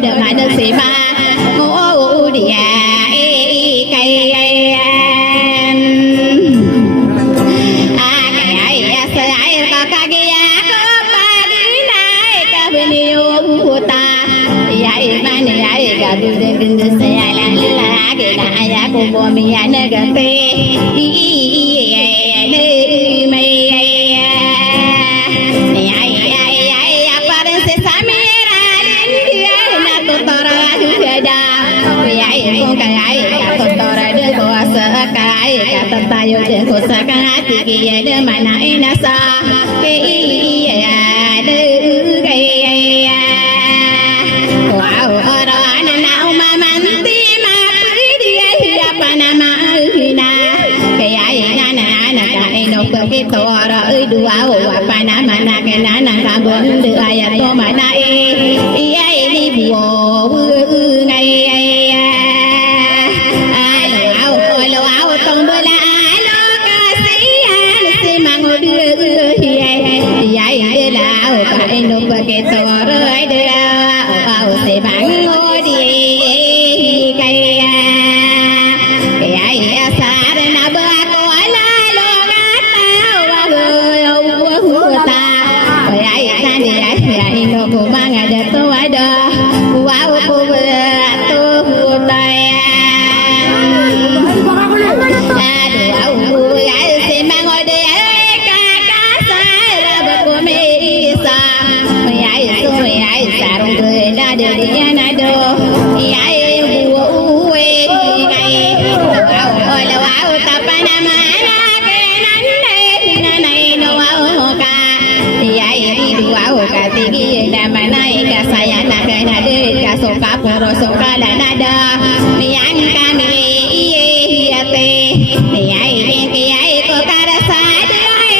tôi được mãi được xì ma ngô địa cây ta ya du de bin de se ya la la ke na ya ko bo mi ya ne ga te i ne me ya paran se sa me ra ya na to tora da ya ko ka ai ka to tora de ko asa ka ai ka ta ta yo de ko sa ka ti ki ya de ma na ina sa ke ya de ke ya wow ora na na ma man ti ma pri di ya pa na ma na ke ai na ka ai no ko ke to ra ơi du wa pa na ma na ke na ka bon de ya to ma na ai đi bùa ngày lo áo tông bơ la lo ca sĩ si mang đưa ai de la ka no pa ke to rồi de ao se bang ngồi đi cái ai sa na ba ko la lo ga ta ai ta đi ai no ko mang ada to ada wow ko to tay Pero soka la nada miang kami te ni ai ke ai ko kara sa de ai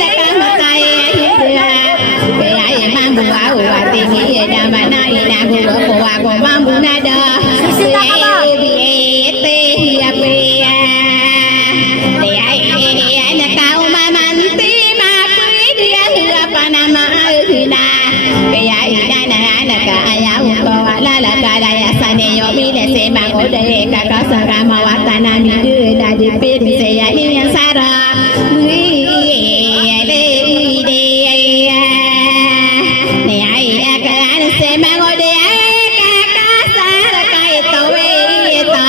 da kam tai ke ai mambu au ati ni da mana ina go ko wa ko mambu nada bi te ya pe ni ai na kau maman ti ma pri dia pa na ma na ke ai na ka ayau ko la la ka la ya sane yo mi de se ma ko de ka ka sa ra ma wa ta na mi de da de pe mi se ya ni ya sa ra ni de ya ni ai ka an se ma ko de ka sa ra ka to we ta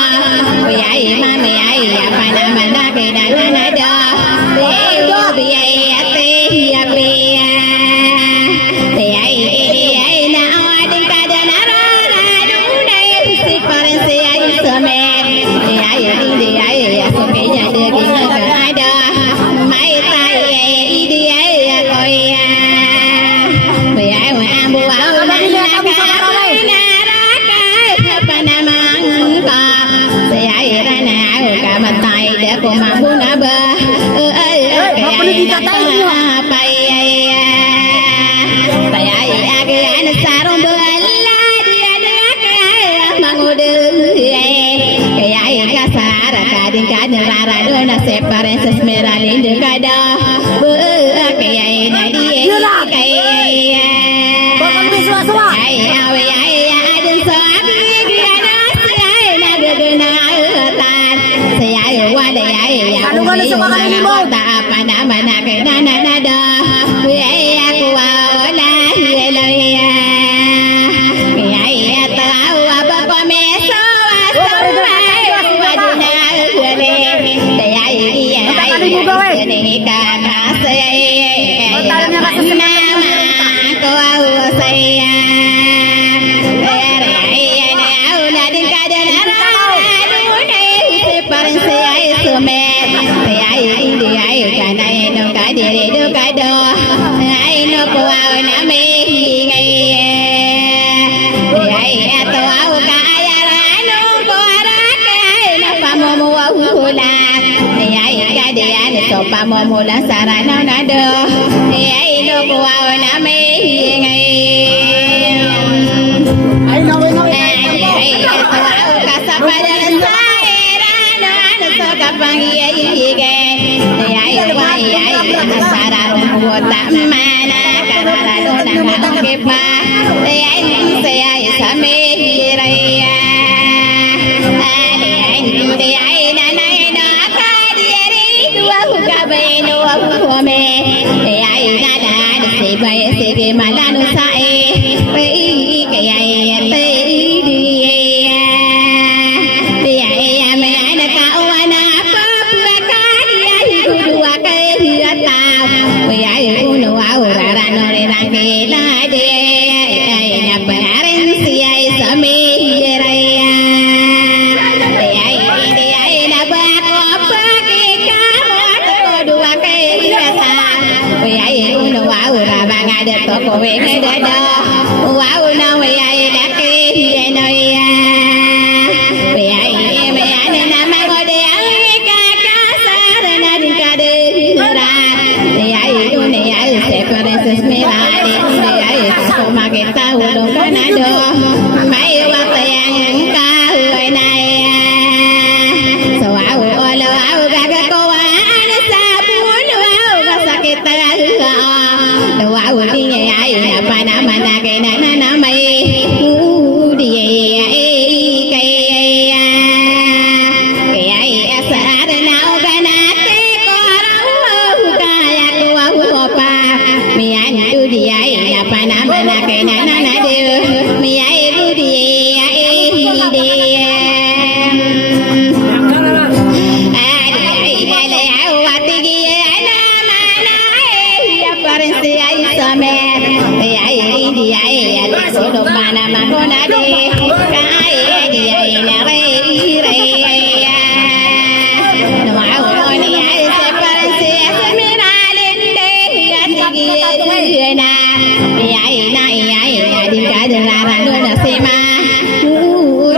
we ai ma me ai ya pa na ma na ke da na da be yo be ya te ya be ya te ai na adin ka da na ra si paran se ai some ai ya so ke ya de ki na ka ada mai tai di ai ko ya be ai wa ambu au na ka na ra ka pa na mang ka se ai ra na ka ma tai de ko ma bu na ba ke ai na pa ai ke ai na sa ron ba kadin kadin rara dona separe sesmera linde kada kaya na die kaya bakal biswa ai awe ai adin so abi giana sai na gana tan sai wa da ai ya anu so bakal limo ta apa nama na kana na da ai aku wala hello ya kaya ta apa ko meso pa mo mo la sara na na do ai no ko au na me ngai ai no ai ko au ka sa pa la sai ra no na so ka pangi ai ge ai wa ai sara ro ta ma na ka ra do na ka ke pa ai se ai sa me ra ya ai na na na ka di ri dua ka be no ko me ai na na se ba se ke ma la no sa e pe ke ai te di mấy qua tiền ca hồi này so áo lo áo ga cô anh sa buồn áo ga sakit đồ áo đi ai apa nama naga nana mai đi cái ai asar nao ganate korau kaya ko pa mi anh tu đi ai apa nama naga nana de mi ai tu đi ai đi Sodom mana makona de kai dia ina rei no au ni ai se parse semiralen de ya na ai na di ka de la ra no na se ma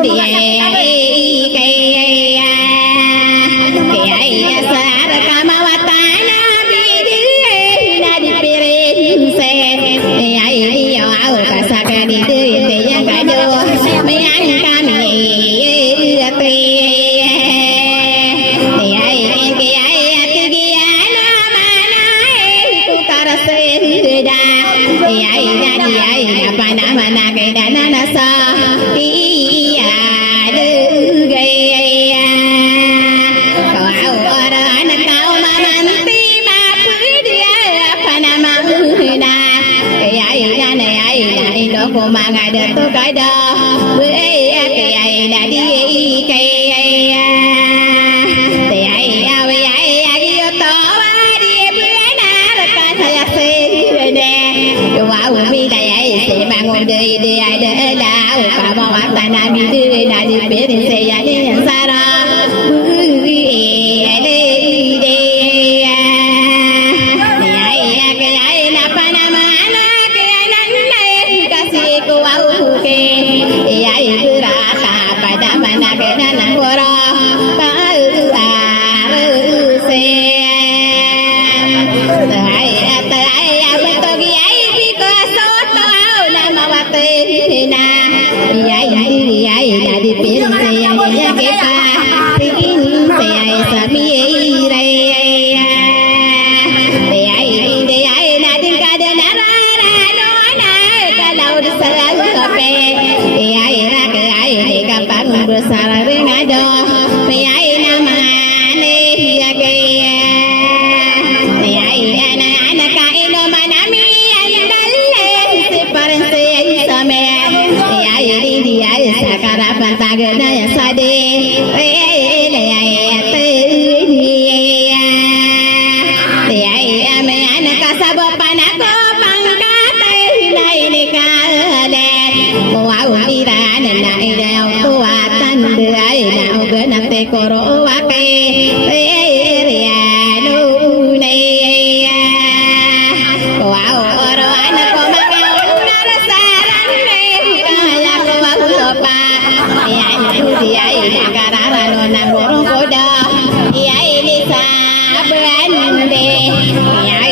dia kai ai sa ra kama watana bi di na di pere se ai di au ka sa đi tươi để dân cả đua mấy anh cam gì tươi thì ai cái ai cái kia nó mà nói cô ta đã xây đi đa thì ai ra đi ai apa nama naga dana nasa đi đưa gây kau ada anak kau mana nanti mampu dia apa nama na cái ai ra này ai đó cô mà ngày được tôi cái đó với cái ai đã đi cái thì ai yêu to đi bữa na được cái thay xe nè wow vì đây ai sẽ mang ngồi đi đi ai để đào cả bao bát ta na đi đi na đi biết đi xe ya đi nhận ra đó Koro wake riano ne wow oro anak ko magau narasaran ne kaya ko pa ya dia karara no nang borong koda ya ini sabrande ya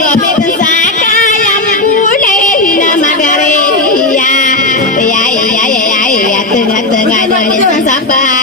go mit saka yang bule na magare ya tengah-tengah domin sabah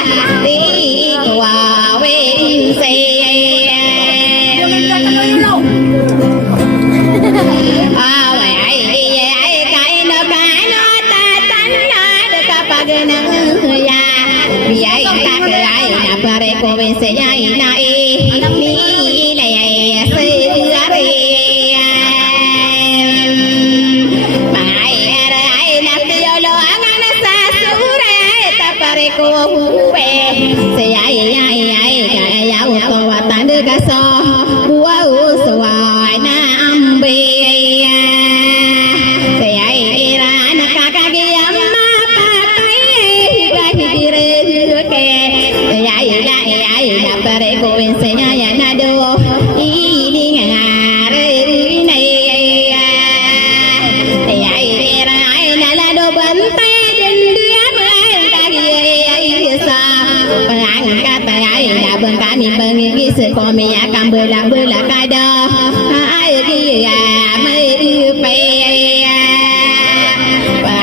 mi akan bela kada ai ki ya mai pe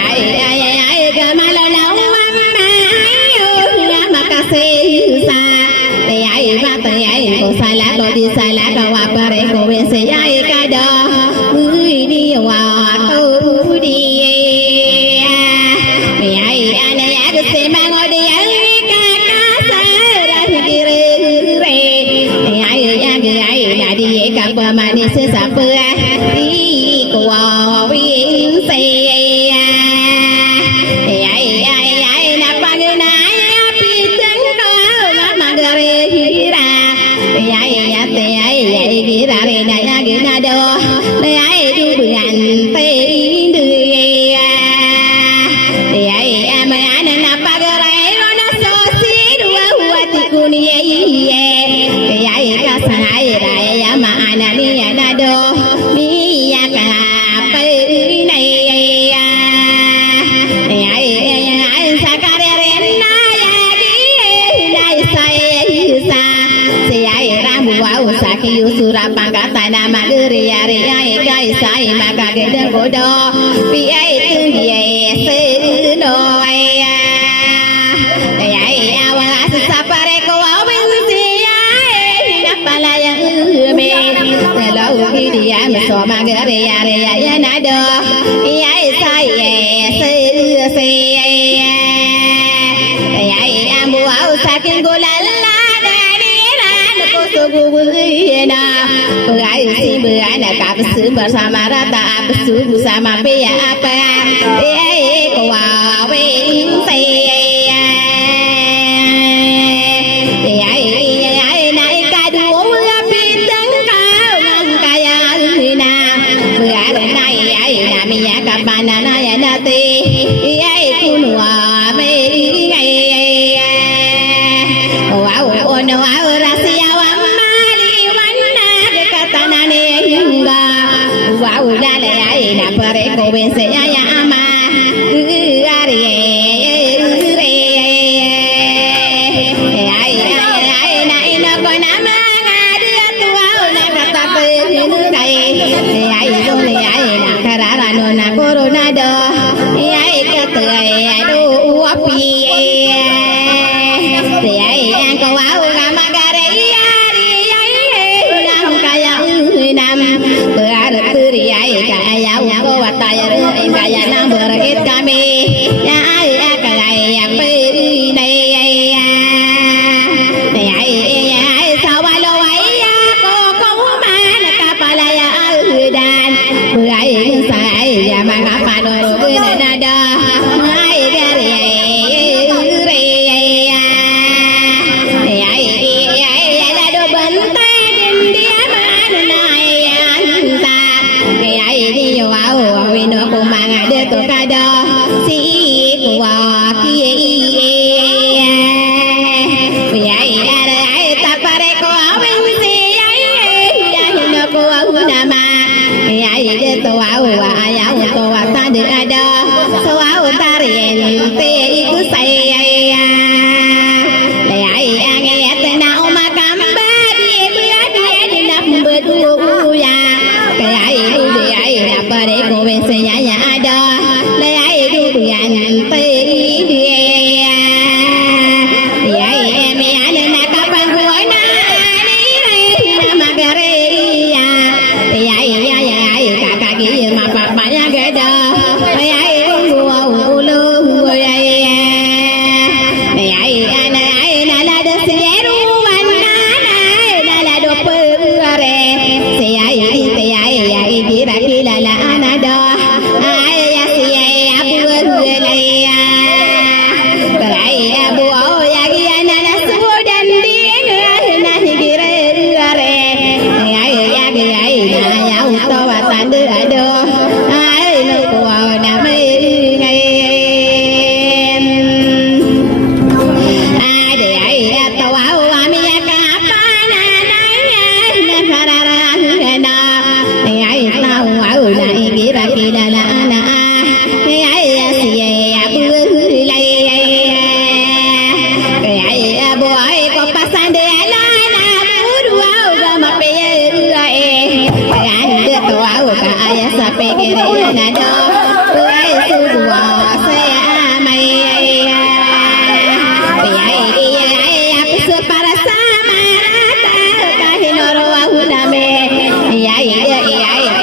ai rata nama geri yari ai kai sai maka gede bodo pi ai tu ye se no ai ai awas sapare ko awin si ai na pala ya me lo ki dia me so ma geri yari ya na do ai sai ye se ai amu au saking golala na berai si berai na kap su bersama rata su bersama pia apa ko wa we se ai na ka du pi tang ka ka ya na berai nai ai na mi ya ka bana na ya na te ai ku wa me ai wa no rasia wow dale ai na pare ko ben se ya ama ari ai na ina ko na ma ga dia tu wow na kata pe nu dai ai do le ai na karara no na corona do ai ka tu ai do uapi ai an ko wow ga ma ga re ya ko wataya re kaya na berit kami ya ai kaya pe dai ai sawalo ai ya ko ma na kapala ya dan ai sai ya ma kapano ru na da ai gari ai la do banta dia mana ya wow we no ko manga de to kada si ko ki ai ta pare ko awen si ai no ko na ma ai de to wow ya to wa ta de ada so wow ta rien te ku sai ai ai te na o ma kam ba di na bedu ya ai na pare ko ben se ya ada le ai du yan pe dia ai me ana na ka pan ko na ni na magare ya ai ka ki ma pa pa ya ga da ai u lu ai ana na la de se ru wan na la do pe re se ai ki ra ki la la ana do ai ya si abu le ya ai abu o ya ki ana na su dan di na hi ki re ai ya ki ai na ya u to wa tan de do ai no ko na me ngai ai to wa mi ya ka pa na na ra ra na ai na wa na ki ra ki la la na ai si abu lai ai abu ai ko pasan de la na buru au ga ma pe ai de to au ka ai sa pe ke re na do ai su wa se mai ai apu se para sama rata ka hinoro au na me ai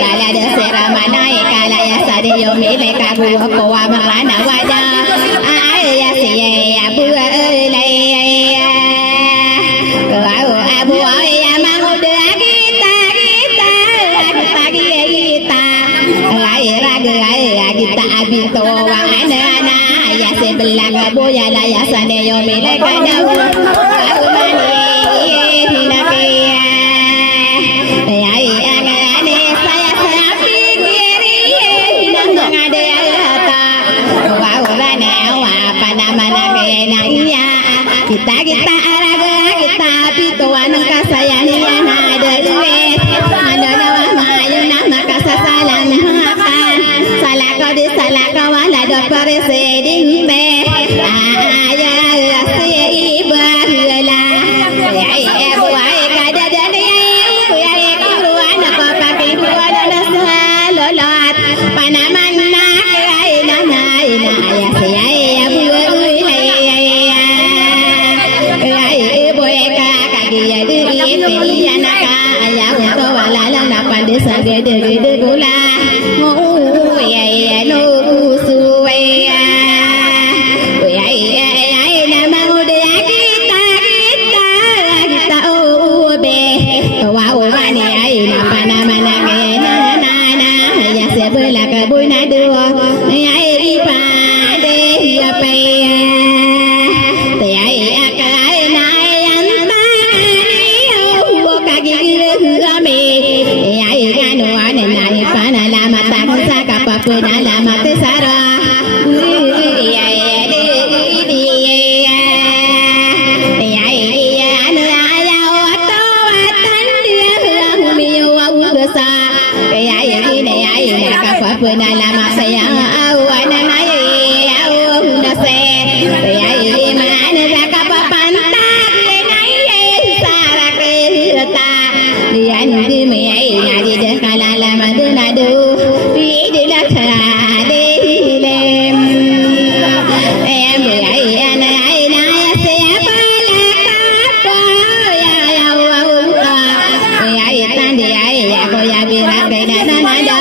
kala de sera manai kala ya sade yo mile ka gu ko wa marana wada ai ya si abu lai abu ai ya mangu de kita ai raga ai kita abito wa ana ya se belaka boya la ya sade yo mile ka da abu mani hina ke ai saya sapi kiri nang ada ta wa na wa pada mana ke na iya kita araga kita pituan ka saya ni na ada duwe ada nawa mayu na maka sasalan makan salah kau di salah kau wala do pare seding be aya si iba la ai kada dan ai pena la mate sara pena la masaya au ananai au nase ai mana raka papanta nai sarake ta dian di me ai na di de kala la maduna do di la kha de lem em ai anai na se pala ka ya ya au ai tan di ai ya ko ya bi ra ke na na da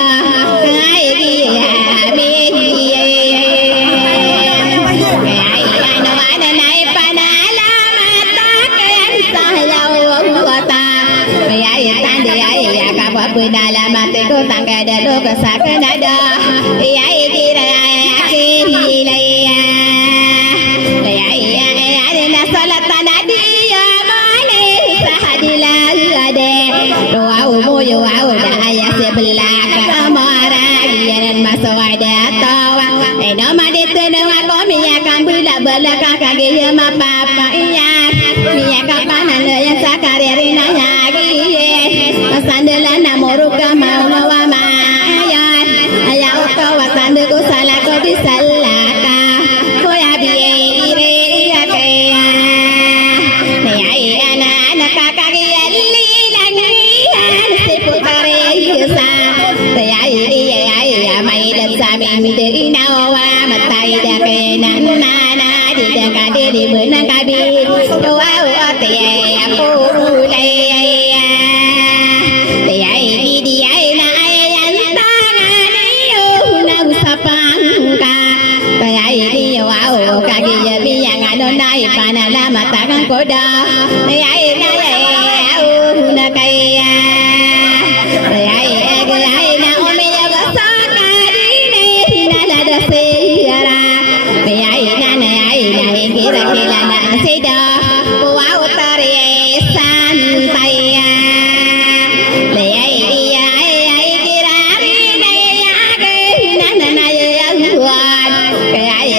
pena la mate ko tangga da do ka sa ka da da ya ki ra ki la ya ya ya na salata na di ya male sahadila ade do au mo yo au da ya se belak amara yan masawada tawa no ma de te no ko mi ya kan bula bala ka ka ge ya ma papa ya mi ya ka pa na le ya sa ka re na ya gi sandala na moruka ma wa ma ya ya ko wa sandu ko sala ko di salaka ko ya bi re ya ke ya ne ai ana na ka ka gi li la ni se putare sa te ai ya mai da sa mi de na wa ma tai da ke na na na di da ka di mu na ka bi do wa te ya ko le nai pana la mata kan koda ai na au na kai ai na o me ya ga sa ka di ne na la da se ara ai na ki ra ki la na se da wa utare san tai le ai ki ra ri ne ya ge na na ya huan ai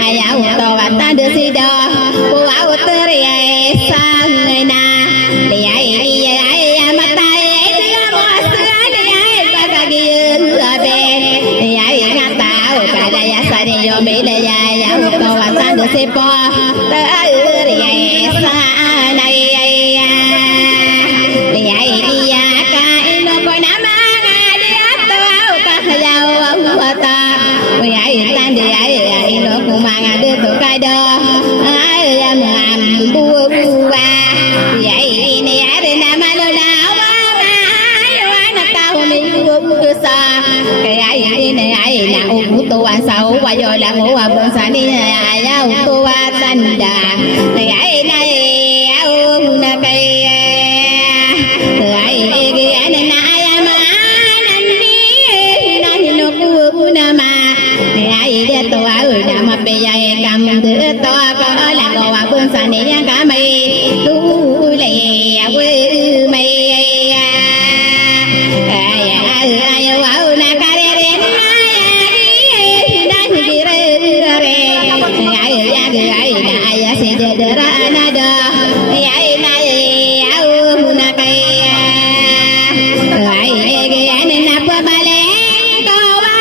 na ya to wa ta de si da wa utare san na le ai mata la mo sa le ai ka ka gi be ai nga ta o ka da ya sa de yo me le ya to wa ta de si po ta ri sa na le ai ka no ko na ma ga de to ka ya wa ta ai tan de ai no ko ma ga de to ka do ai am bu wa ai ni ai na ma lo na wa ma wa na ta ho mi bu sa cái ai ni ai na u tu wa sau wa yo la ngủ wa bu sa ni ai ya u tu wa san da cái ai này au na cái ai na ya ma nan ni na ni no ku na ma ai de to au na ma pe ya kam de to ko la ko wa bu sa ni ya ka mai tu le ya we mai ai au na ka re re na ya na ni re re ai ya se de ra na da ai na au na kai ai na pa bale ko wa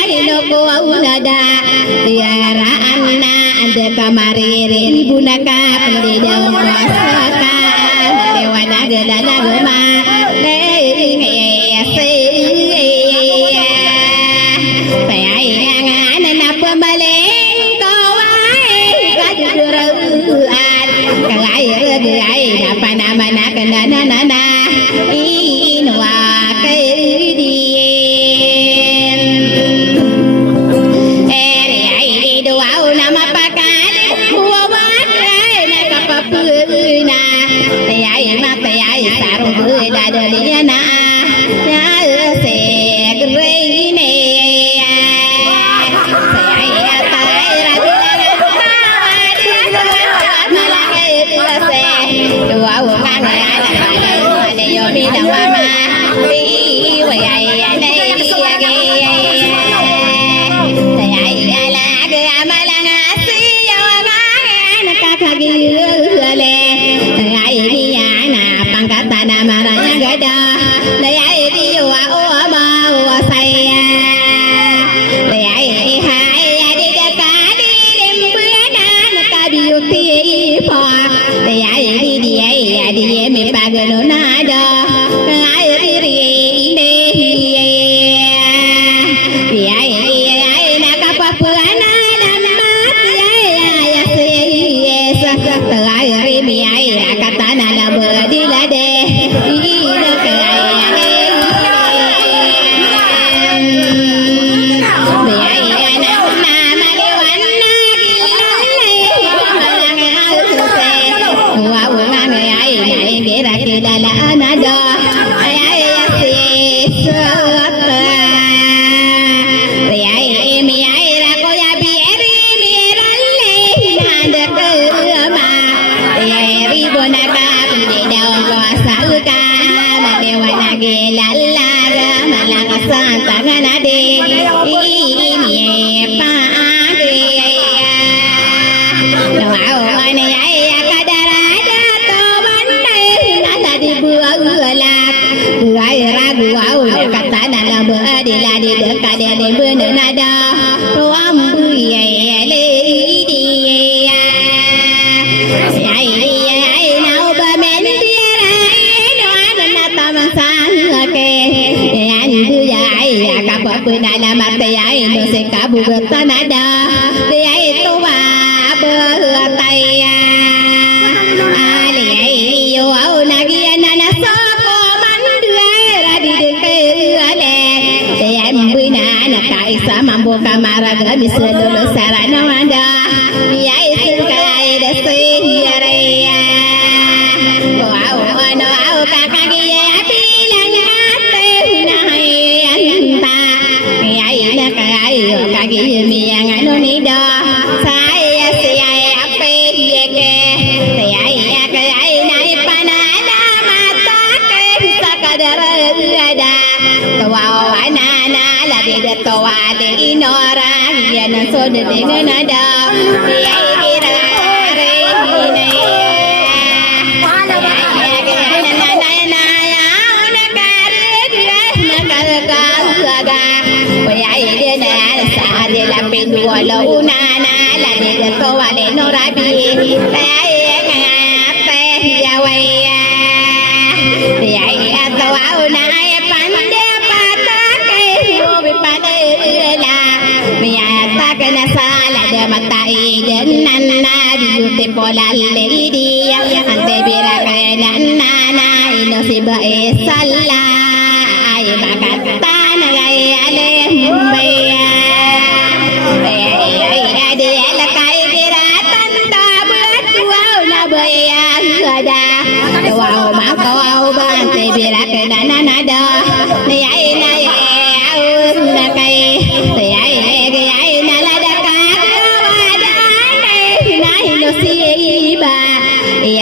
ai no ko na da ya ra anna ande kamari ibu naka pendida wasaka dewa naga dana gema de ya se pe ai ngana na pa bale ko wa ka juru an ai na pa na mana kana na na inwa kai di eri ai do au na ma pa ka wa wa na ka pa pu gila la nada ay si sat ay mi ay ra ko ya bieri mi ralle nanda kama ay ri bonaka de daw ko sa ka ma dewa na gila la malaka santa ganade mi pa de no ane ay kadara to bande nada di bualat ai ra guau kata nada beradi ladi dekat dia bener nada tuam buye le di ai nau bamen dia ai no ada nata masang ke an du ai kapal penala mate ai no se kabu tanada ai tu ba bertai ali ai yo au nagi anana so mambo kamara gabi selulu sarana wanda biai sukai desi raya wow ono au kakagi bilang ate nai anta ai na kai kagi miang anu nido saya siai ape yeke ai nai panana mata ke sakadara ada wow anana la de toa de inora yana so de nada ai gira re ne na ya na kare gira na kar ka ai de na sa de la penduo lo na la de toa de nora bi ai te ya wai ai toa na pande pata ke yo bi pande kana sala de matai jannan na biute polalle dia ante bira kana nana ino siba salla ay makata na ay ale mumbaya ay ade ala kai gira tanda berdua na baya ada wow makau bante bira kana nada ay na na kai ay siba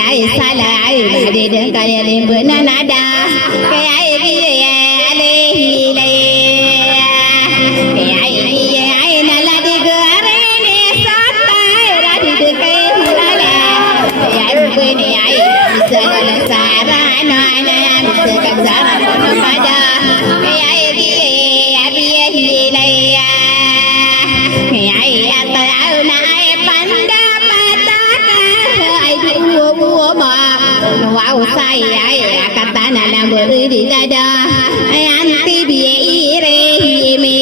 ai sala ai de de kaya le benanada kaya ai le le ai nala de gare ne sata ra de kaya la ai bene ai sala sara na na se kazara no pada kaya abi le ai ata na ai panda wow sai ai kata na la beri di dada anti biire mi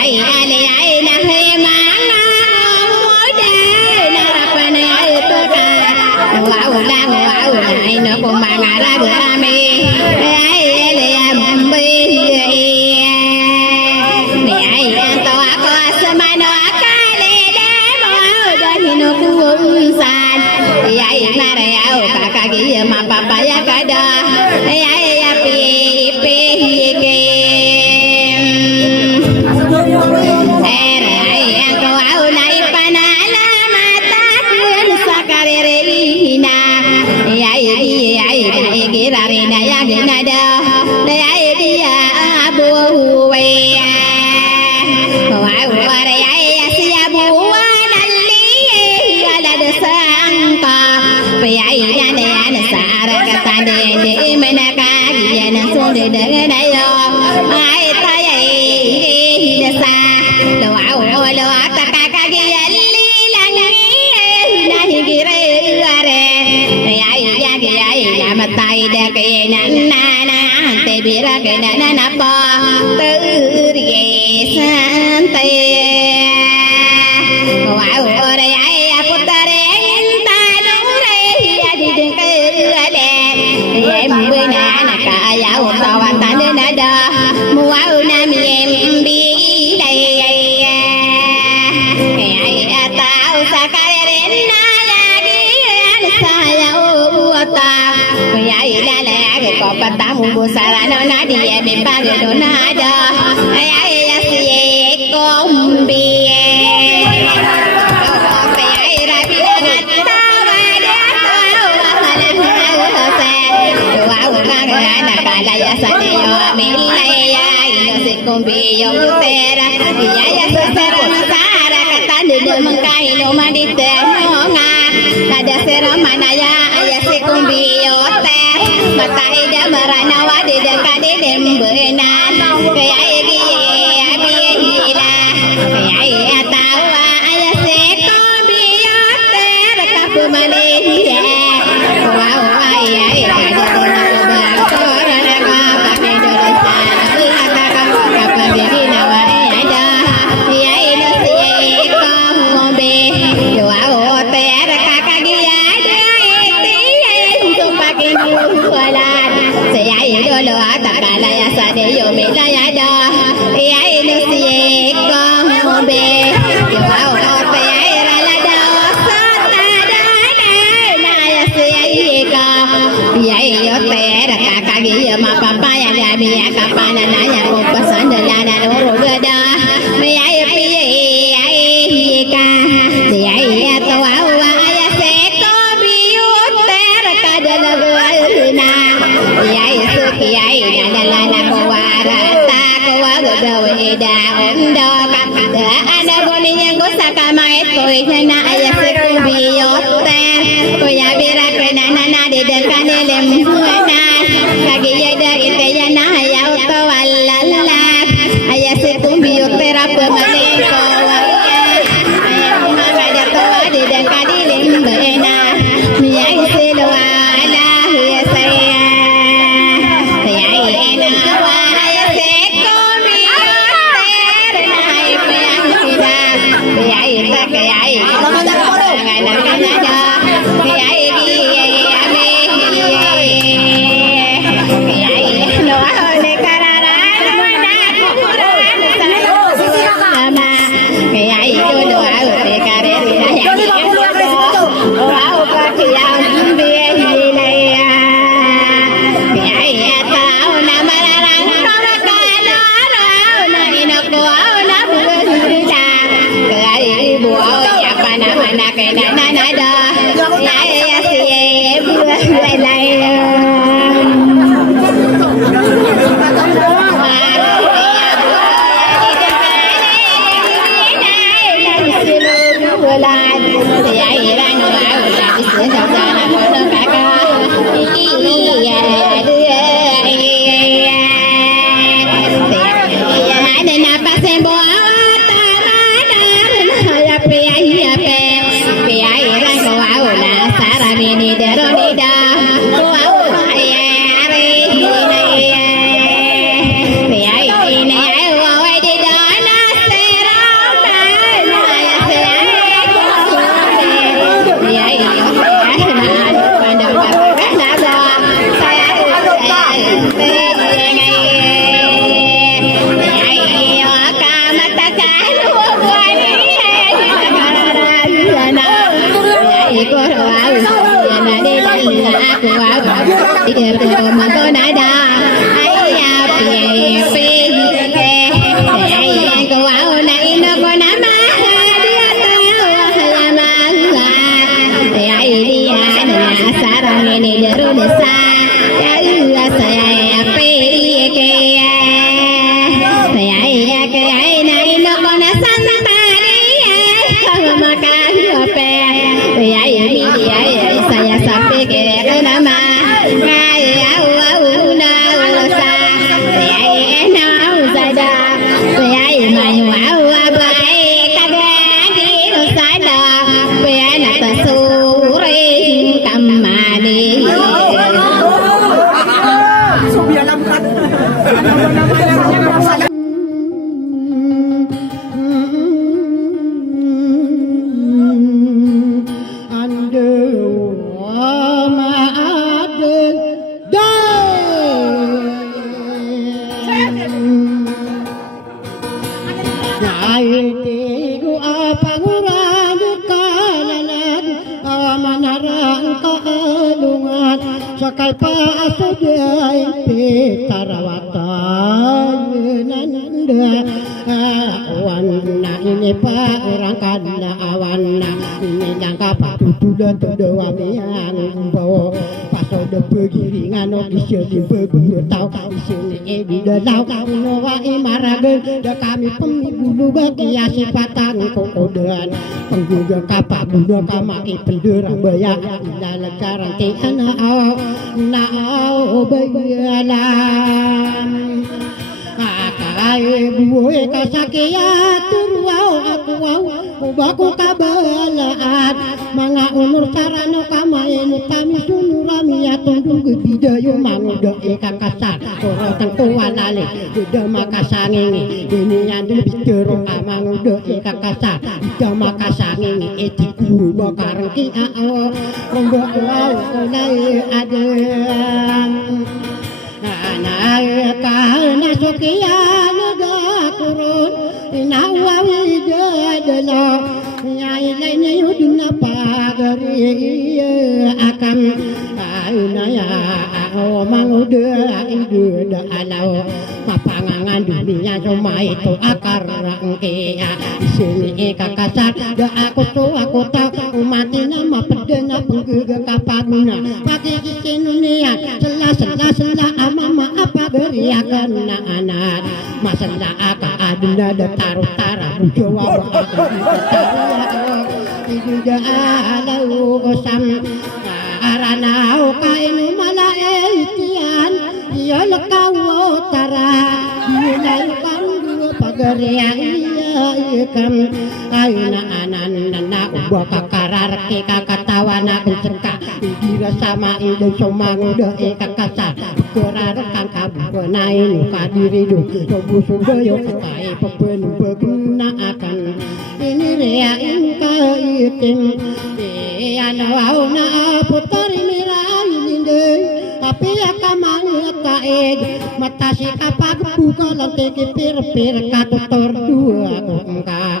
ai ale ai na he manga moda na rapana ai to ka wow ai no ko manga ra ga me ai ale ambe mi ai to ko asmano akale de mo da no ku san ai mare au kakagi ma papa ya kada ai api pe ke ai ko au nai panala mata kun sakarere ina ai girare na ya ginada ai dia abu we au are ai asia buwa nalli ala desangka ai yana sara kata de menaka yana sunde dengan ayo ai tai desa lo taka kagi ali langi nahi gire are ai matai de ke nana te bira ke nana pa tu rie sante wow ore ai aku tare em bữa na na cả giáo tao anh ta nên đã đo mua nam em bi đây ai tao sa cái đến na la đi sa giáo ta ya ila la ko patamu busara no na dia me page do nada ya ya si kombi ya saneyo milaya ino se kombi yo tera ya sera masara katande de mengkai no madite no nga nada sera manaya ya se kombi yo ter mata ida marana wade de kade dembena kaya igi abi hila kaya ya tawa ya se kombi yo ter kapu malaysia wow ya ya lo atakala ya sade yo me la ya da ya ino si ko be yo au pe era la da sa ta da na ya si ka ya yo te era ka ka gi yo ma papa ya ya mi ya ka pa na na ya ko pasan da la da ro ro da me ya pi ya ka ya ya to au ya se ko bi yo te ra ka da la na ya ya ina la na ko wara ta ko wara do ida ondo ka da ana boni nyango saka mai ko ina aya se ko biyo te ko ya bira krena na de de kanele muna kagi ya da ite ya na ya to walla aya se ko biyo te ra ko mane ko aya ma ga da to de de kanele muna ya se lo ala ya se Manarang kaalungan kai pa asudai pe tarawata nanda awana ini pa orang kana awana ini jangka patutu dan terdewa yang bawa pasal de pegiringan di sini begitu tahu di sini di dalam noa imaragen da kami pemilu bagi sifatan kokodan pengguga kapak budo kamaki penderang bayar dalam karanti anak nao bayalam akai buwe kasakia turwau aku wau baku kabalaan mga umur sarano kamain kami sunurami ya tundung bidayo mangudo kakasar korotan kuwalali udah makasangingi ini yang dibicaro mangudo kakasar udah makasangingi etiku bakarang kia rombo wau konai adem kana sokia naga kurun inawawi jadala nyai lainnya yuduna pagari akan ainaya manguda iduda alau mapangangan dunia semua itu akar rangkea sini kakasar da aku tahu mati nama perdana penggega kapaguna mati di dunia selah amama apa beriakan anak masalah aka aduna da taruh bujawa tidak alau osam aranau kainu malaetian dia lekau tara dia kanggu pagarian ikam aina ananana ubah kakarar ke kakatawana kencengka dira sama ide somanguda kakasa korarkan kabunain kadiri du sobusubayo kai pepen beguna akan ini rea ingka itim anawauna putari mirai linde tapi akamang taed matasi kapag buka lantai kipir katutor dua engka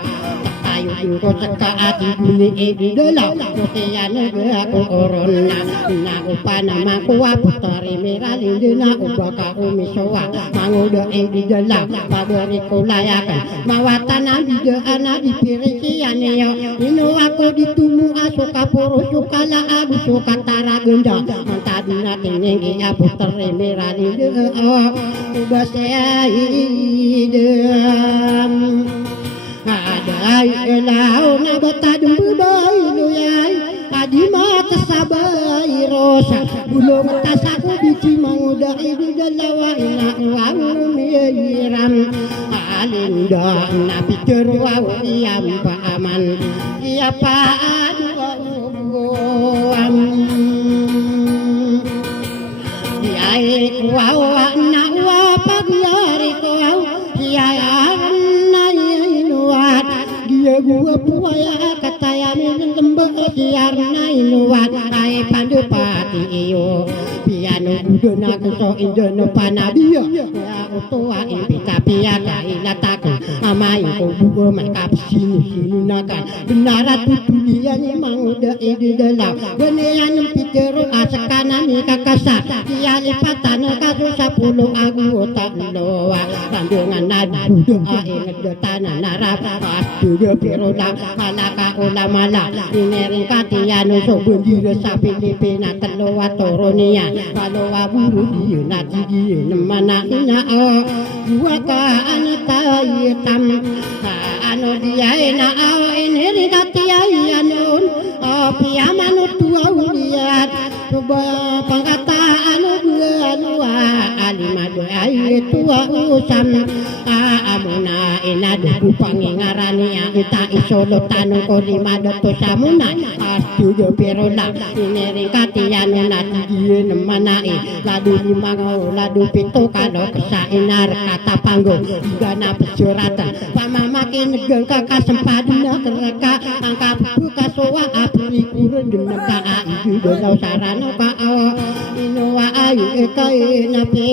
tayo ko saka ati buni dalam kutian aku oron na upana kuwa putari mirai linde na ubaka umisowa manguda di dalam pagari ko layakan mawatan di ana di pirikian yo ino ako ditumu asuka puro suka la abu suka tara genda tadi nating ya putari mirai linde ubah saya idam ada elau na batadum bubai luyai adi mata sabai rosa bulong tasaku bici manguda idu dalawa ina wangu miram alinda na picerwa iam pa aman ia pa aduam iai kuawa na wa pagyari kuau iai gua puaya kataya min lembe siar nai nuat ai pandu pati iyo piano budona kuso indono panabia ya utua impita pia kai lataku amai ko bugo makap sini nakan benarat dunia ni manguda ide dalam benian pitero asakana ni kakasa dia lipatan kasu 10 anggota loa sandungan nadu ingat tanah narap juga pirola malaka ulamala inering katianu so bendira sapi dipina teloa toronia waloa buru dia nati dia nemana ina dua ka anata hitam anu dia ina inering katianun piamanu tua uliat coba pangkata anu dua alimadu ayu tua usam amuna ina duku pangingarani ita isolo tanu ko limado to samuna astudio pirola inering katian nati die nemanai ladu limango ladu pito kado kesainar kata panggung gana pesuratan pamamakin negeng kakasempaduna kereka angka buka soa apri kurun deneka idu dolau sarano ka inuwa ayu ekai nape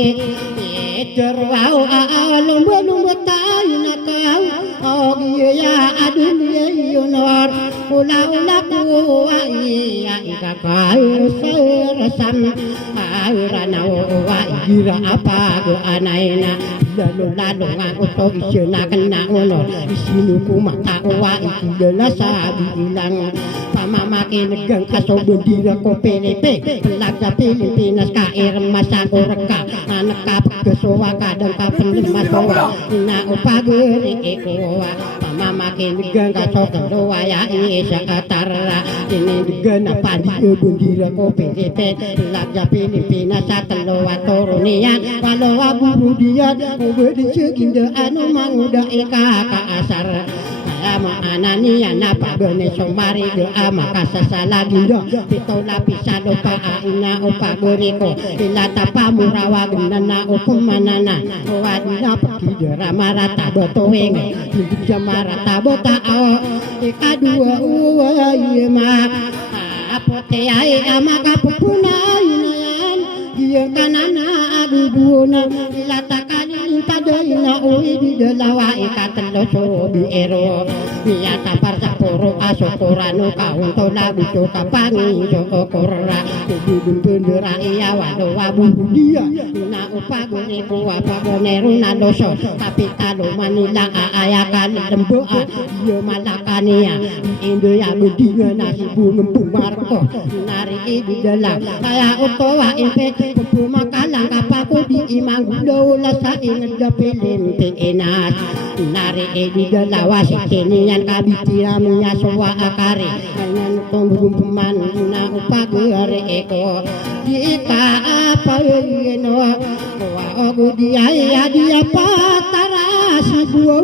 terwau lumba tayu nakau ya adun unor ula-ula kuwa iya ika kayu seresam aurana wa ira apa go anaina lalu ngaku to isena kena ngono isinu ku mata wa iki delasa bilang pamamake negang kaso bendira ko PDP laga Pilipinas kair masa reka anak kesowa kadang kapenemas bawa na upagere ekowa pamamake negang kaso kedowa ya isa atara ini negang padi bendira ko PDP laga Pilipinas satelowa torunian walau buru dia ubedi seginda anu manguda eka ka asar ama anania napa gone somari ge ama kasasala ginda pitola pisado pa ina opa goriko ila tapa murawa gendana opumanana wadina pakidera marata botoeng jamarata bota ao eka dua uwa yema apote ai ama kapupuna inayan iya kanana adubuna ila takani tadaina uidi delawa eka teloso biero iya tapar saporo asokorano kaunto lagu kapangi joko korra kubudung bendera iya wado wabu dia na upagone kuwa pagone runa doso kapitalo manila ayakan lemboa iya malakania indo ya gudinga nasibu ngempung marko nari idi delang kaya utowa impe kupu makalang kapaku di imang dola sa ingat Pilimpin enas nari edi dalawa sikinian kabitira minya sowa akari dengan tumbuh peman na upagere eko dika apa yeno wa ogu dia dia patara sibuo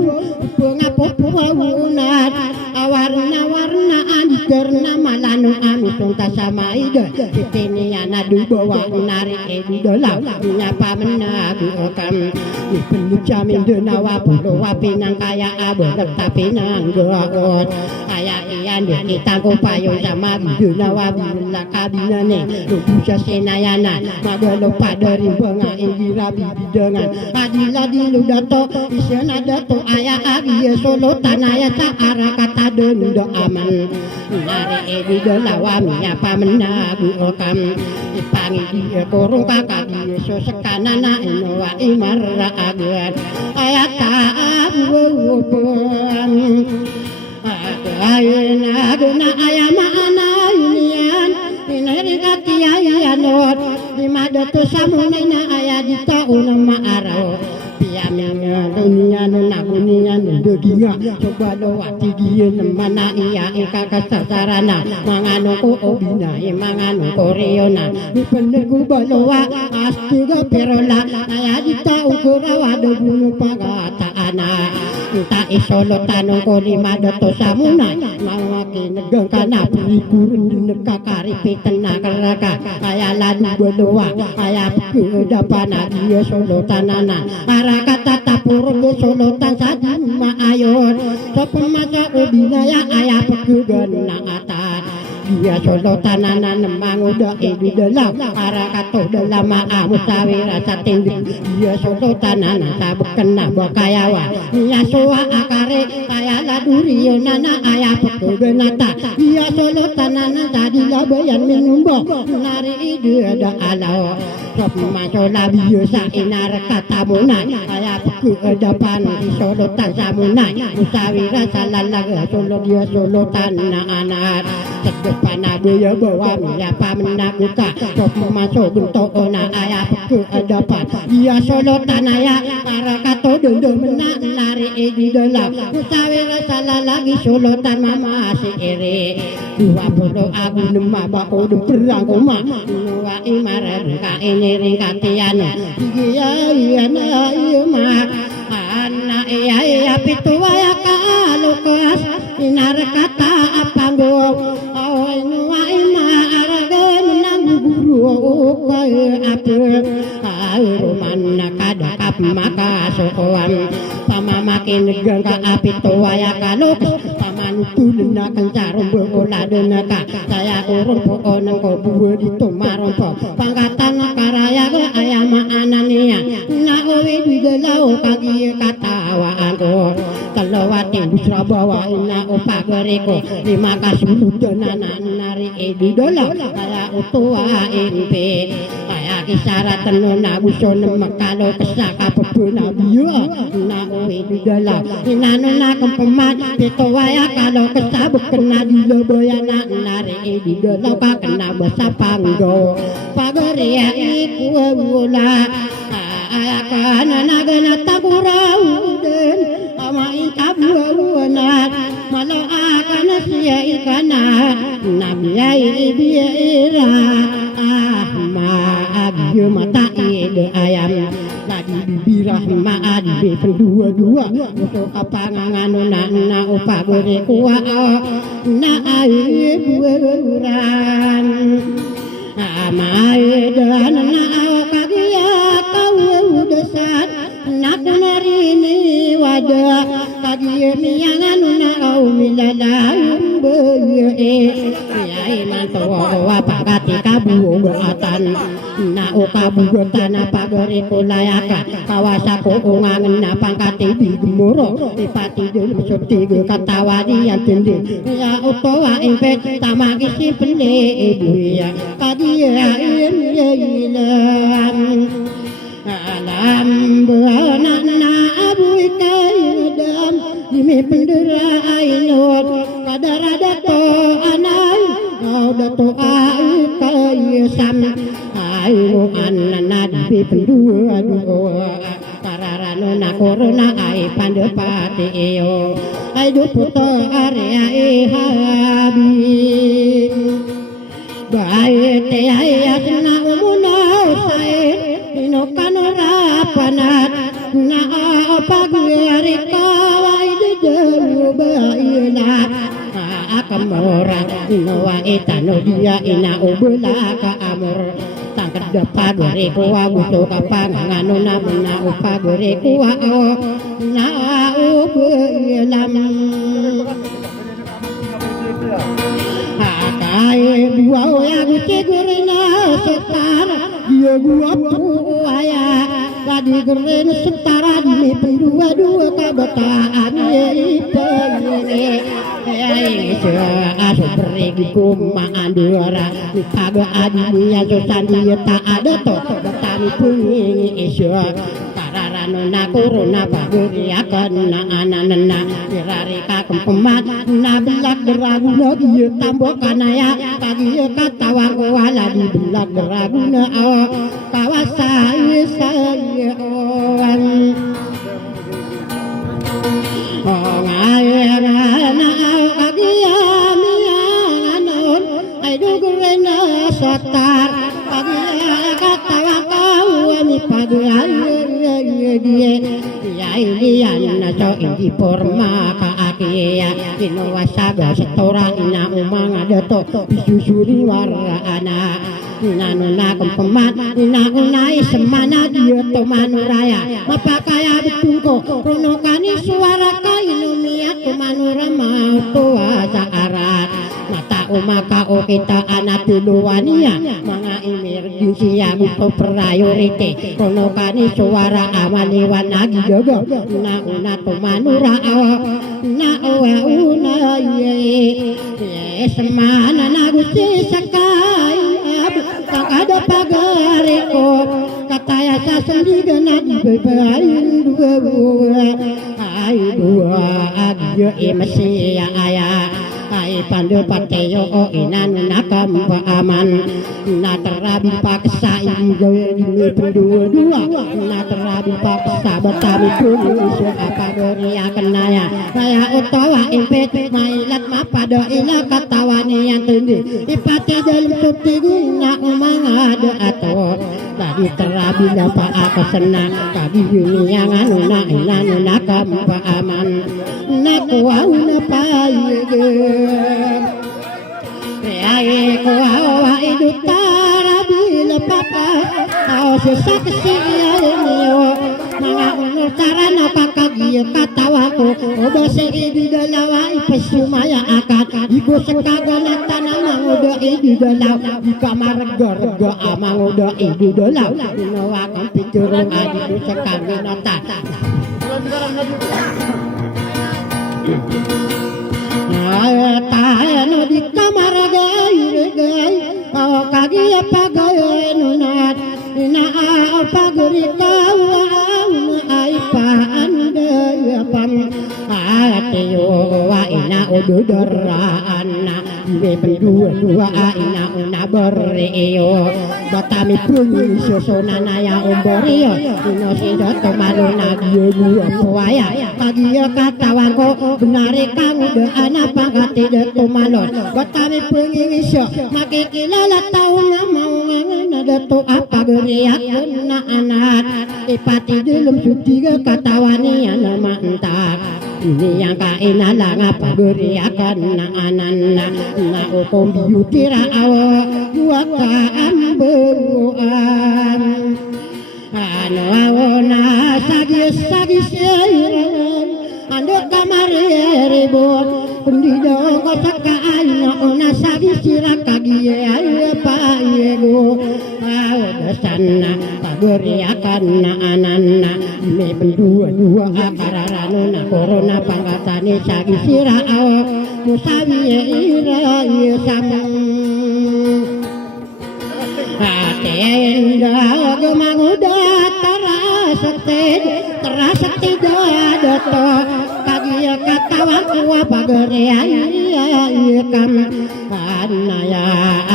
pengapo puawunat awarna-warna anterna malanu amisong tasama ida kitinian adu bawa nari edi dalaw nyapa menabi okam penjamin denawa pulau pinang kaya abu tapi nang goot kaya ian kita kopayo sama denawa bila kabinane bisa senayana magalo padari bunga indira bidangan adila dilu dato isena dato ayah agi solo tanaya cara kata denda aman nari ebi delawa miapa menabi okam ipangi dia korong kakak dia so sekanana inowa imarra agan ayata abubuan ayana guna ayama anayunian inarikati ayanot dimadato samunena ayadita unama araw piyamnya dunia nagunia ndeginga coba lewati dia mana iya eka kasasarana mangano ko obina mangano koreona dipenegu balowa astuga perola ayadita ukurawa debunu pagata ana ta isolo tanong ko lima dato samuna mangaki negang kana purikurin nekakari pitena karaka kaya ladu balowa kaya pudapana dia solo tanana kata tapurung solotan saja maayon sopemasa ubinaya ayah pegugan na atas dia solotan anan manguda idu dalam arah kato dalam maamu sawira satinggi dia solotan anan sabukena bakayawa dia soa akare kaya laduriyo nana ayah pegugan nata dia solotan anan tadi labayan minumbo nari idu ada alaw sopemasa labiyo sa inar katamunay kaya ku depan di solotan samunay usawira salalaga solog ya solotan na anak sedepan abuya bawa ya pamenaguka sok masuk bentuk ona ayah ku depan dia solotan ayah para kato dendeng menak nari di dalam usawira salalagi solotan mama si ere 20 abu nema bako perang koma wa imaran ka ini ringkatian iya iya na iya mak anak iya iya pitu waya kalukas inar kata apanggo oh inu wa ima aragan nang guru kaya ape ruman kada kap maka sokoam pamamakin negang ka apito waya kalukas tulun na kancaron bola denaka saya urung po nang ko buwe dito maron po pangkatan karaya ga ayam anania na owe di dalau kagi katawa aku kelawati busra bawa ina opa goreko lima kasih donana nari di dalau kaya utua impe kaya kisara tenuna buson makalo kesaka pebuna biyo na owe di dalau ina nuna kepemat itu waya kalau kesabuk kena di loboyana nari di dalau kena basa panggo pagoria iku wula akana nagana taburaudan amai tabuana malo akana sia ikana nabiyai biira ma agyo mata ide ayam lagi bibirah ma adi pendua-dua untuk apa nganu na opa gore kuwa na ai buran amai dan na kagia kau desat nak narini wada kagia miangan na au milala be ai manto apa katika buatan na ukabutan apa gore kulayaka kawasako ungangan na pangkati di gemuro ipati del soti katawadi yang tinggi ya utowa impet tamagi simple ibu ya kadia ilam alam buana na abu kaidam dimi pendera ainur kadara dato anai dato ai kaisam ayu anana di pendua kararano na corona ai pandepati yo ai duputo area habi bae te ai asna umuna sai ino kanora panat na pagari kawai de delu baina akamora inowa etano dia ina ubula ka amor tangkat depan gore kuwa buto kapangano na mena upa gore kuwa na ubelam akai buau ya guce gorena setar dia gua puaya tadi gorena setara di pendua-dua kabataan ipene ai aso pergi kuma andura kaga adi ya sandi ta ada to tani pungi iso kararano na corona baguri akan na ananana dirari ka kemat na belak deraguna ieu tambo kanaya tadi katawa wala di belak deraguna kawasa saya ngayana kagia mianganon ai dugurena sotar kagia katawa kau mi paguan die yai lian so indi porma ka akia ino wasaga setora ina umang adato susuri warna ana nanu na kemat ina unai semana dia to manuraya mapakaya betungko rono kani suara kainu miat manura mau tua saarat mata umaka o kita anak duluania mga emergency ya buto priority rono kani suara amaliwan lagi jogo na una to manura na una ye semana nagusi sakai ada pagareko kataya sa sendiri na dibebain dua dua agyo emasiya aya ay pandu pateyo o inan nakam aman na terabi paksa indo ini pendua-dua na terabi paksa betami pun isu apa doria kenaya saya utawa impet mailat mapado ila katawani yang tinggi ipati dalam tutigu na umang ada atau tadi terabi dapat aku senang tadi ini yang anu na inan nakam aman na kuau na paye Ayah ko awa idutara bila papa Ao sesaksi niyo Mga unutara na pagkagiyo katawa ko Obo si ibi dalawa ipasumaya akat Ibu Ku sekagana tanah manguda di dalam di kamar rega manguda di dalam nawakan piturung adi ku sekagana tanah tahan di kamar gay kagi apa gay nunat na apa gerita ai pa anda pam atyo wa ina udurana be pendua ina una bereo batami pungi sosona ya omborio ino sidato maluna dio puaya pagi katawangko benare kang de ana pangati de tumalon batami pungi iso makikilala taun mau ngana to apa geriak na anak ipati dilem suci katawani ana mantak ini yang kaina ngapa geriakan na anana na ukom biutira awo gua ka ambuan anu awona sagis ando kamari ribut pendido kosaka aina ona sagis sirakagie ayo pa yego sana pageriakan na anana me berdua akararano na corona pangatane sagi sira awo musawi ira samang atenda gemanguda terasate doto kagia katawa kuwa pagerean kam anaya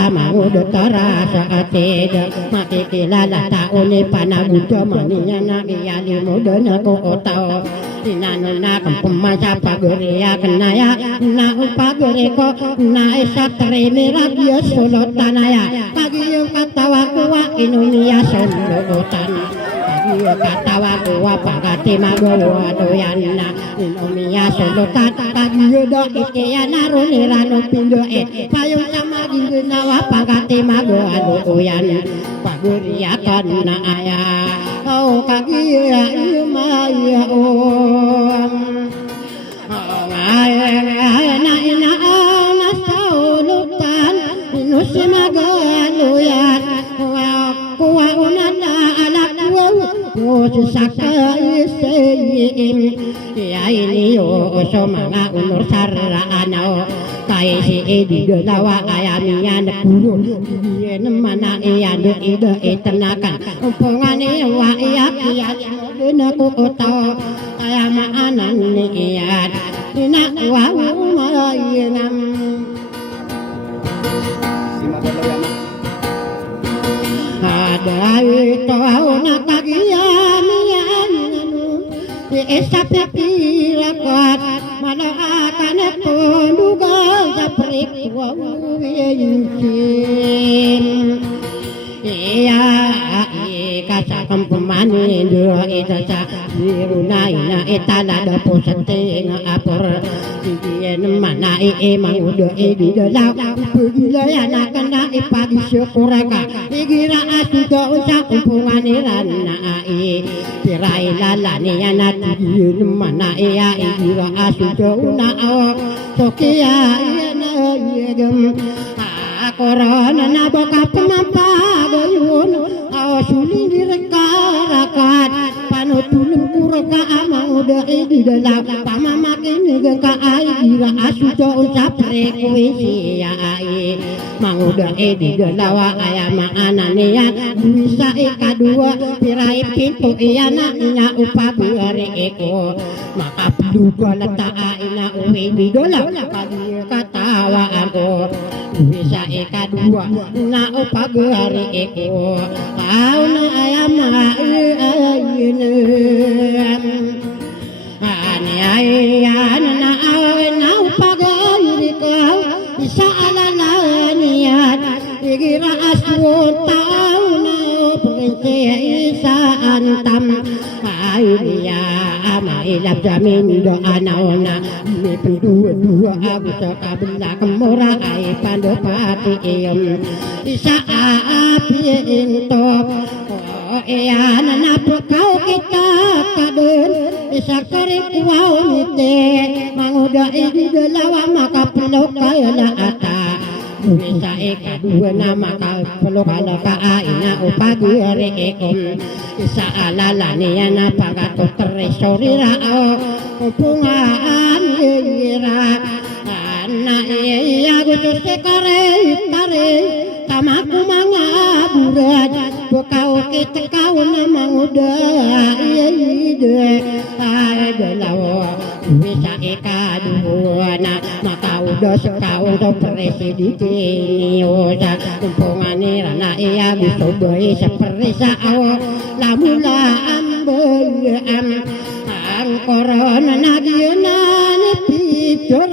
amanguda terasa ateda makikilala taone panaguda maninya na iyali modana ko otao inanuna kampumasa pagerea kenaya na upagere ko na esatre meragia solotanaya kagia katawa kuwa inunia solotan kagia katawa kuwa pagati magawa doyanna inunia solotan kagia do ikeyana runirano pindo payung sama ginginawa pagati magawa doyan pagerea kana aya oh kagia maya om na saulutan nusimagaluyan kuwa unana alak saka iseyin ya ini yo somanga unur sarana kai si edi gelawa ayamian kulo yen mana iando ida etenakan umpangane wa iya dena ko oto ayama anan niat dina wa mayenam ada itu na kagian esa pirakat mana akan penduga saprik wawiyinkin iya kasa kampemani dua itasa dirunaina itala da posate nga apor diyen mana emang udah di dalam pegilana kena ipagi syukuraka igira asuda usak kumpunganiran na tirai lalani yana diyen mana iya igira asuda una tokia yana yegem korona na boka pemampagayun awasuli direkarakat panutulung kuraka amang udah di dalam pamamakin gengka aira asuda usapre kuisia ai mang udah di dalam ayama ananian bisa ikadua pirai pintu iana ina upabere eko maka duga lata aina uwi di dalam katawa aku bisa ikadua na upagari eko au na ayama ayine ani ayana na na upagari ko bisa alala niat igira aswon tau na prince isa antam ayya ilap jamin do anaona ni pendua aku sakabenda kemora ai pando pati iyom isa api into Iyan na pagkaw kita kadun Isa karik wow mite Manguda ini dalawa makapulok kayo na ata Isa ikadua na makapulok ala kaaina upagiri ikum Isa alala niya na pagato tresori rao Upungaan ira Na iya gusto si kare Tamaku mga burat Bukau kita kau na manguda Iya ay dalawa Bisa ikadua na Makauda sekau do presidente niyo Sa kumpungan nila na iya gusto boy Sa perisa awo Lamula ang korona na diyanan Picture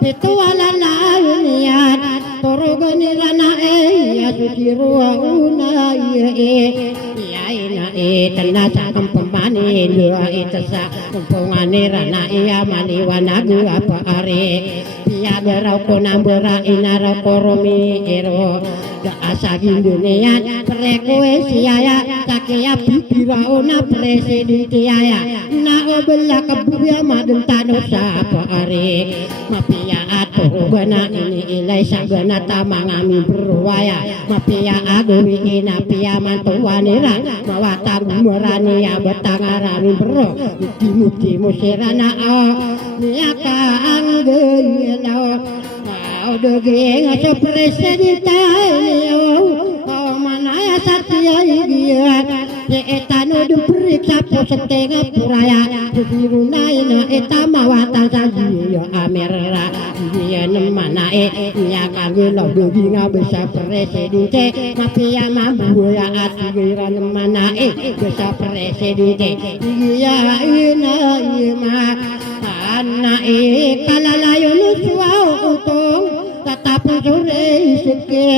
Ito wala layo niyan Torogan nila na ya susiruwa una Iyay na tanda sa kampamani Lua ita sa kumpungan nila na iya maliwanag apa ari Iya beraw ko na bera inaraw ko rumiro Daasagin dunia frekuensi ya Sakia pikirao na presidente ya Na obela kabuya madentano sa paari Mapia ato gana ini ilay sa gana tamang amin berwaya Mapia agumi inapia mantuwanira Mawatang murani ya betang aramin bro Muti musirana Niya ka ang gayalaw Udah geng aso presidente oh mana satya dia etano diperiksa setengah puraya dirunai na etamawatan saji ya amera dia nemana nya kami lo dinga bisa presidente mafia mambu ya atiran mana bisa presidente dia ina ma ana kalalayo nusuau utong tatapon sore isike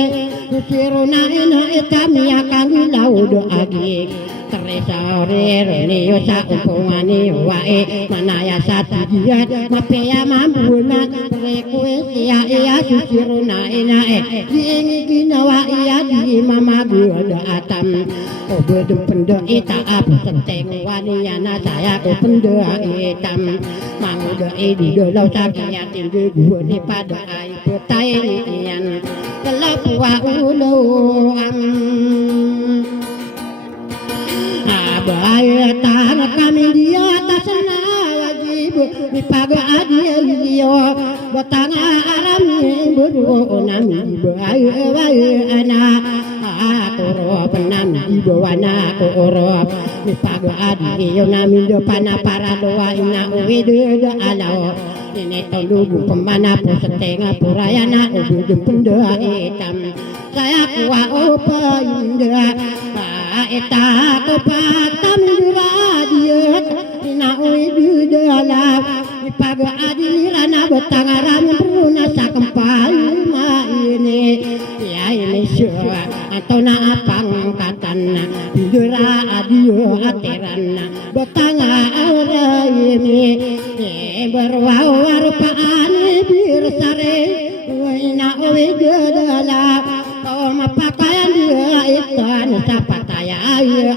kusiruna ina etami akan laud agi tresore rene sa upungani wae manaya satu dia mapea mambunan frekuensi ya susiruna ina diingi ginawa iya di mama gua atam obedem pendo ita ap seteng waniya na saya ko pendo itam manguda di dolau sakia tinggi gua di pada ai petai ian kelapua uloam abaya tanah kami di atas sana wajib dipaga dia batang aram berdua nami baya anak koro penam di bawah na koro dipaga dia nami depan para doa ina uide alau ini tolong pemana pun setengah purayana udah pendoa hitam saya kuat apa indah eta kepatam radio ina uide dalam dipaga adilirana betangaran beruna sakempal ma ini ya ini syua atau na apang katana bidura adio aterana betanga aura ini berwawar paan bir sare ina uide dalam mapakayan dia ikan sapataya ayo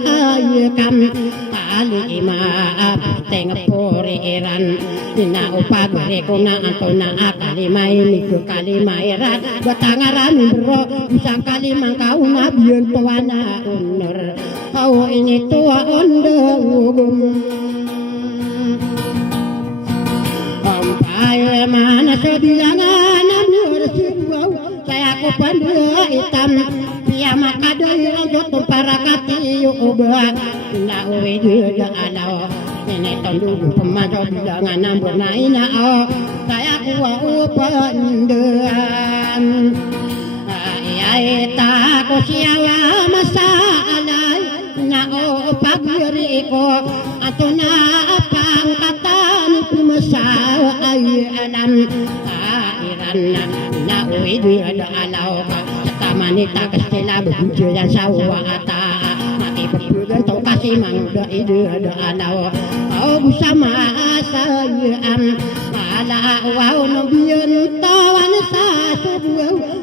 kami kali maaf tengpore eran ina upagre kuna antona akali mai miku kali mairan batangaran bro bisa kali mangkau nabiun pewana unur kau ini tua onde ugum ampai mana sebilangan amur siwau saya ku pandua hitam pia makadai rojo para kati ubah na uwe juga alau ini tondu pemajo dengan nambur naina saya ku upanduan ayai tak ku siawa masalah na upagiri ko atau na apang katan kumasal ay alam iran na uwe juga alau manita kastila bebujo yang sawa ata mati berbulan tau kasih mangda ide ada alau au bersama asayam ala wau nobian tawan satu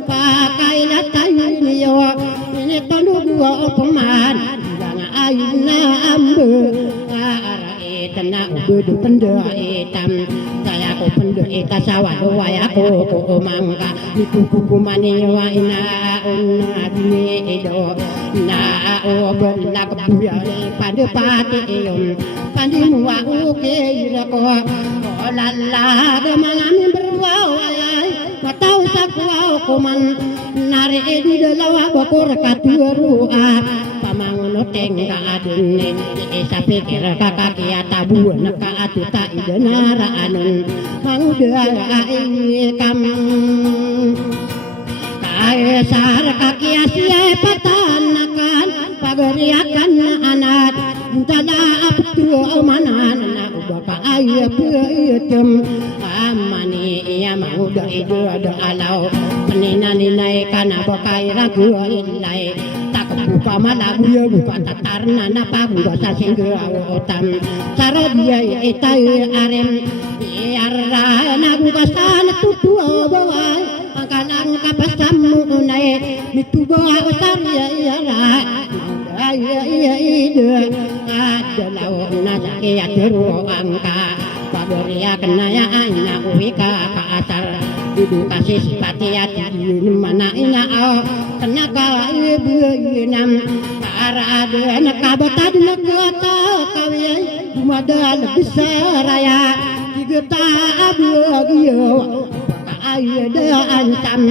pakai latai niyo ini tonu dua peman ayuna ambe ara etana udu pende etam saya ko pende eta sawado wayako ko mangga dikuku mani wa ina unna dini edo na o bella kebuya pada pati eyom pandi muwa uke irako lalla de manami berwau ayai matau sakwau kuman nare edi delawa bokor katuru pamangono tengga adune sape kira kakak ya tabu naka atuta idenara anun manguda kam kaisar kaki asia patanakan pagariakan anak tada aptu manan baka ayah peutem amani iya manguda idu ada alau penina ninai kana bakai ragu ilai buka malabu ya buka tatarna napa buka sasingga otam cara dia etai arem arra na buka sana tutu bawai angkalang kapasamu nai mituba besar ya ra ya ide ada lawana ya teru angka pagoria kena ya anya uika ka atar ibu kasih sipati ati mana ina kena ka ibu nam arade nakabata nakata kawe madal besar ya digeta abu giyo ayda antam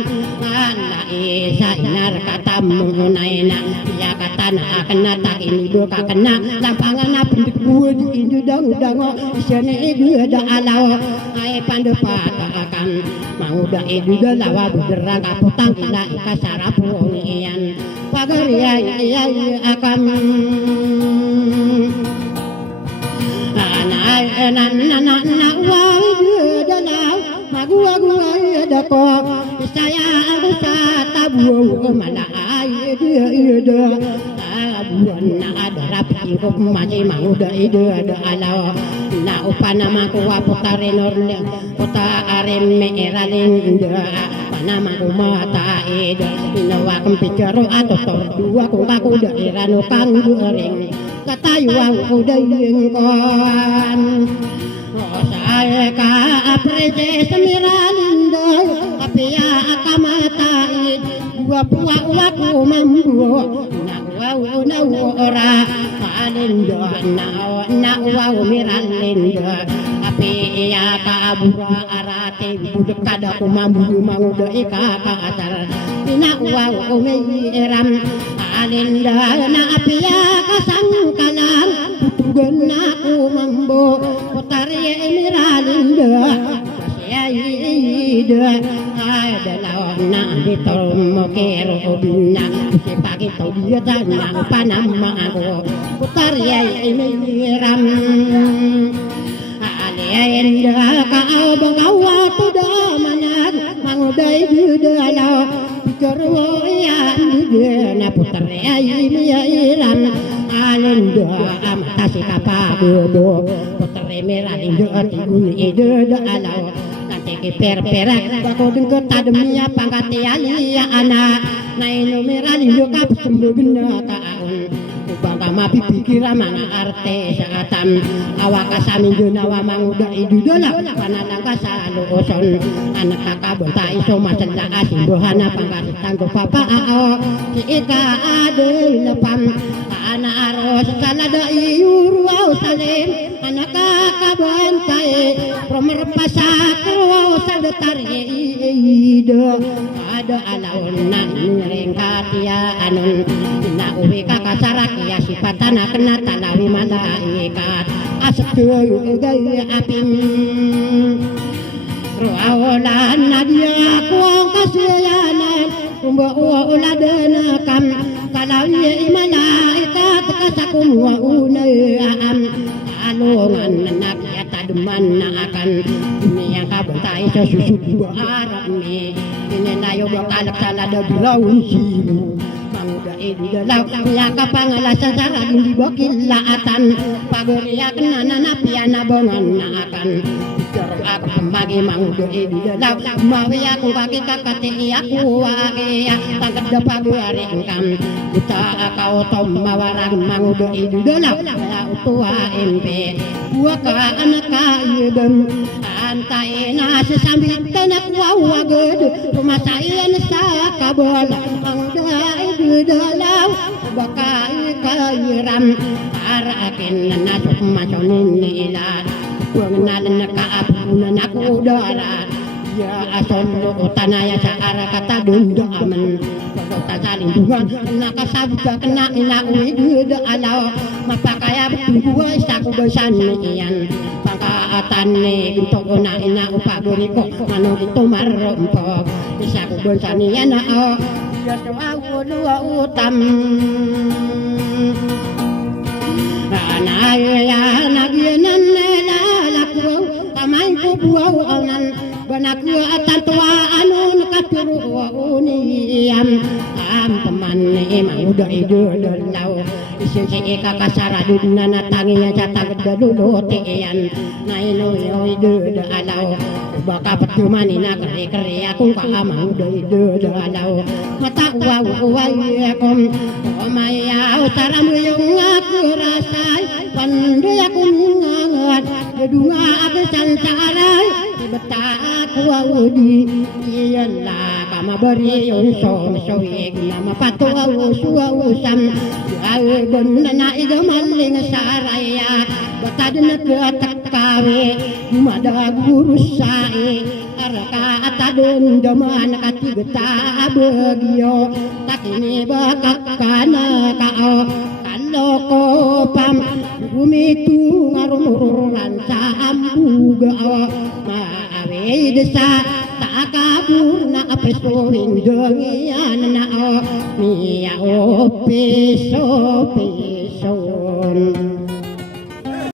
ana isa inar katamu naina ya katana kena tak ini doka kena lampangan pendik buat ini dang isane ibu ada alau ai pandu patakan mau da ibu da lawa berang kaputang kila kasarapu ngian pagaria ya akan ana wa da lawa gua dako saya bisa tabu mana ai dia abuan ada rapi ko masih mau da ide ada alau na upana maku apotare norle kota arem meralin da panama ko mata ide inawa kempicaro atau dua ko aku daerah no kang goreng kata yuang udah yengkon saya ka aprese semiralinda apia akamatai gua puwa waku mambu na ora alinda na wa miralinda apia ka abura arate budek kada ku mambu mangudo ika ka atar na wa meram alinda na apia ka sangkalan tugan aku mambu utari emiralinda ya ida ada lawana ditomo kero obina pagi tau dia dana panama aku utari emiram alienda ka bagawa tuda manat mangudai dudala pikaro ya dudana putari emiram alendo amtasi kapago putere merah indo atiguni ide alau nanti ke perak bako dengko tademia pangkati alia anak naino merah indo kap sembugna kaun ubangka mapi pikira manga arte saatam awaka samindo nawa manguda idu dola panadang kasalo oson anak kakabon ta iso masela asimbohana pangkati tanggo papa si ika ade lepam anak aros salada iuru au salim anak kakabon tae promer pasak au saldetar ide ada alaun nang ring katia anun na uwi kakasarak ya sifatana kena talawi malaikat asetu gaya apim roawolan nadia kuang kasiayanan umba uladana kam kalaunya malaikat kasakum wa unaam alungan anak ya tademan akan ini yang kabuntai sesusu buah arami ini nayo bakalak salada biraun simu manguda idulaw ya kapangalasan sa hindi bokilatan paguriyak na nanapian na bongan na akan ako magimang do idulaw mawiya kung bakit kakati ako akia tangkad da paguaring kam uta akaw tom mawarang mangudo idulaw ya utua empe waka anaka yudem antay na sa sambit na kuwawagod kumasayan sa kabol ang idulaw baka ikayiram para akin na nasukmasonin nila kung nakaapunan ako dara ya asolo tanaya sa arakata dundo aman pagkakasaling bungan nakasabda kena inauwi dudo alaw mapakaya buhay sa kubasan niyan pangkaatan ni gunto ko na inaupaguri ko ano ito marumpok isa kubasan niyan na o yaso awuluwa utam Ranaya nagyanan na lakwaw Kamay ko buwaw anan Banakwa at tantuwa ano nakaturuwa uniyam Am paman ni mauda idudulaw Isinsi ikakasara dun na natangiya sa tagadululote yan Nainuyo idudalaw Baka patumani na kari-kari akong kaamang idudalaw Matawaw-uway akong Umayaw tara mo yung ako rasay Pandoy akong ngangat Gadunga ako sansaray Ibata ako awudi Iyan la kamabari yung somsoig Na mapatuwa usuwa-usam Ayodon na naigamaling saraya Bata din at katakawi Madagurus sae Araka at adon daman katigata bagyo Takini bakakana kao Kaloko pam Gumitu ngarumururan sa ambuga Maawe desa Takabur na apresuhin Dongiyan na o Miya o piso